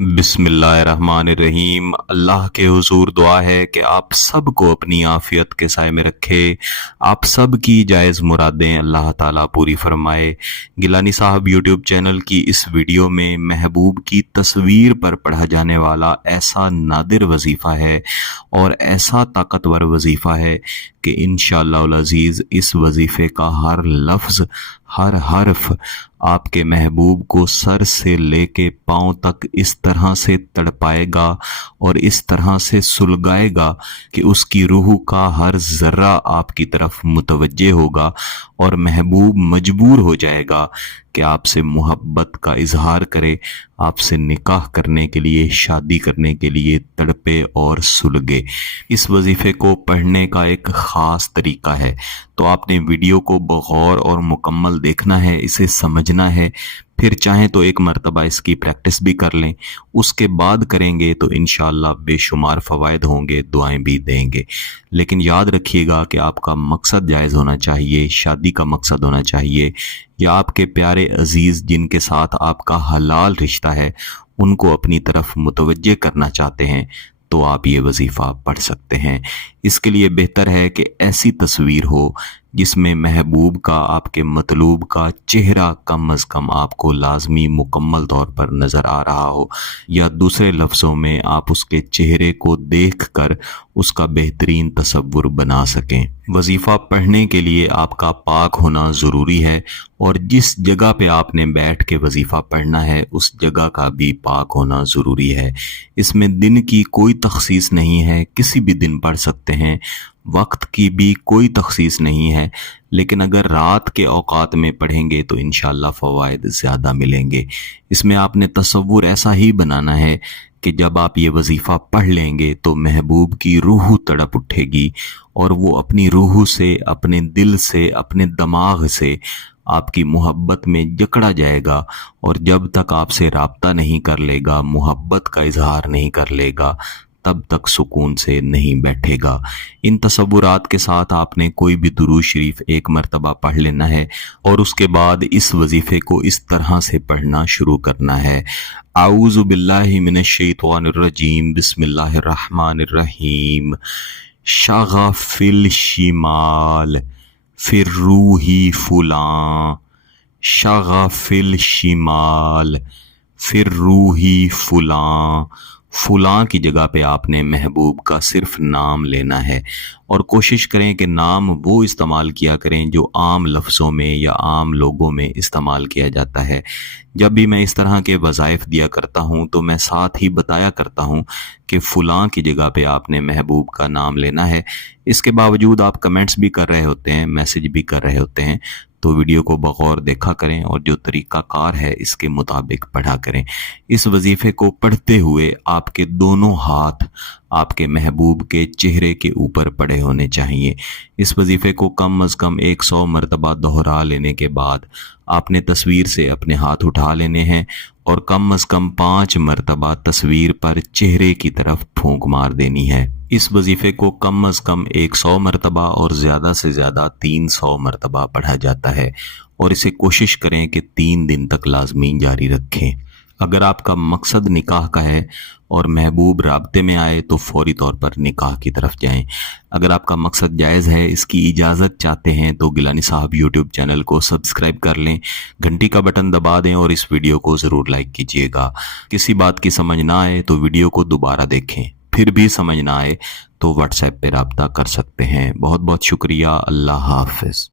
बिस्मिल्लाहिर्रहमानिर्रहीम। अल्लाह के हुजूर दुआ है कि आप सब को अपनी आफियत के साए में रखे, आप सब की जायज़ मुरादें अल्लाह ताला पूरी फरमाए। गिलानी साहब यूट्यूब चैनल की इस वीडियो में महबूब की तस्वीर पर पढ़ा जाने वाला ऐसा नादिर वजीफ़ा है और ऐसा ताकतवर वजीफ़ा है कि इंशाअल्लाह अज़ीज़ इस वजीफ़े का हर लफ्ज़, हर हर्फ आपके महबूब को सर से लेके पाँव तक इस तरह से तड़पाएगा और इस तरह से सुलगाएगा कि उसकी रूह का हर ज़र्रा आपकी तरफ मुतवज्जे होगा और महबूब मजबूर हो जाएगा कि आपसे मोहब्बत का इजहार करे, आपसे निकाह करने के लिए, शादी करने के लिए तड़पे और सुलगे। इस वजीफ़े को पढ़ने का एक ख़ास तरीका है, तो आपने वीडियो को बगौर और मुकम्मल देखना है, इसे समझना है। फिर चाहें तो एक मर्तबा इसकी प्रैक्टिस भी कर लें, उसके बाद करेंगे तो इंशाअल्लाह बेशुमार फ़वाइद होंगे, दुआएं भी देंगे। लेकिन याद रखिएगा कि आपका मकसद जायज़ होना चाहिए, शादी का मकसद होना चाहिए, या आपके प्यारे अजीज़ जिनके साथ आपका हलाल रिश्ता है उनको अपनी तरफ मुतवज्जे करना चाहते हैं, तो आप ये वजीफ़ा पढ़ सकते हैं। इसके लिए बेहतर है कि ऐसी तस्वीर हो जिसमें महबूब का, आपके मतलूब का चेहरा कम अज़ कम आपको लाजमी मुकम्मल तौर पर नज़र आ रहा हो, या दूसरे लफ्ज़ों में आप उसके चेहरे को देख कर उसका बेहतरीन तसव्वुर बना सकें। वजीफ़ा पढ़ने के लिए आपका पाक होना ज़रूरी है और जिस जगह पे आपने बैठ के वजीफ़ा पढ़ना है उस जगह का भी पाक होना ज़रूरी है। इसमें दिन की कोई तखसीस नहीं है, किसी भी दिन पढ़ सकते हैं, वक्त की भी कोई तखसीस नहीं है, लेकिन अगर रात के औकात में पढ़ेंगे तो इंशाअल्लाह फ़वाइद ज़्यादा मिलेंगे। इसमें आपने तसव्वुर ऐसा ही बनाना है कि जब आप ये वजीफ़ा पढ़ लेंगे तो महबूब की रूह तड़प उठेगी और वो अपनी रूह से, अपने दिल से, अपने दिमाग से आपकी मोहब्बत में जकड़ा जाएगा और जब तक आपसे राब्ता नहीं कर लेगा, मोहब्बत का इजहार नहीं कर लेगा, तब तक सुकून से नहीं बैठेगा। इन तसव्वुरात के साथ आपने कोई भी दुरूद शरीफ एक मर्तबा पढ़ लेना है और उसके बाद इस वजीफ़े को इस तरह से पढ़ना शुरू करना है। आऊज़ु बिल्लाहि मिनश शैतानिर रजीम, बिस्मिल्लाहिर रहमानिर रहीम। शग़फ़िल शिमाल फिर रूही फुलां, शग़फ़िल शिमाल फिर रूही फुलां। फुलां की जगह पे आपने महबूब का सिर्फ नाम लेना है और कोशिश करें कि नाम वो इस्तेमाल किया करें जो आम लफ्ज़ों में या आम लोगों में इस्तेमाल किया जाता है। जब भी मैं इस तरह के वज़ाइफ दिया करता हूँ तो मैं साथ ही बताया करता हूँ कि फ़ुलां की जगह पे आपने महबूब का नाम लेना है। इसके बावजूद आप कमेंट्स भी कर रहे होते हैं, मैसेज भी कर रहे होते हैं, तो वीडियो को बगौर देखा करें और जो तरीक़ा कार है इसके मुताबिक पढ़ा करें। इस वजीफ़े को पढ़ते हुए आपके दोनों हाथ आपके महबूब के चेहरे के ऊपर पड़े होने चाहिए। इस वजीफ़े को कम अज़ कम 100 मरतबा दोहरा लेने के बाद आपने तस्वीर से अपने हाथ उठा लेने हैं और कम अज़ कम 5 मरतबा तस्वीर पर चेहरे की तरफ फूंक मार देनी है। इस वजीफ़े को कम अज़ कम 100 मरतबा और ज़्यादा से ज़्यादा 300 मरतबा पढ़ा जाता है और इसे कोशिश करें कि 3 दिन तक लाजमी जारी रखें। अगर आपका मकसद निकाह का है और महबूब राब्ते में आए तो फौरी तौर पर निकाह की तरफ जाएं। अगर आपका मकसद जायज़ है, इसकी इजाज़त चाहते हैं, तो गिलानी साहब यूट्यूब चैनल को सब्सक्राइब कर लें, घंटी का बटन दबा दें और इस वीडियो को ज़रूर लाइक कीजिएगा। किसी बात की समझ ना आए तो वीडियो को दोबारा देखें, फिर भी समझ ना आए तो व्हाट्सएप पे राब्ता कर सकते हैं। बहुत बहुत शुक्रिया। अल्लाह हाफ़िज़।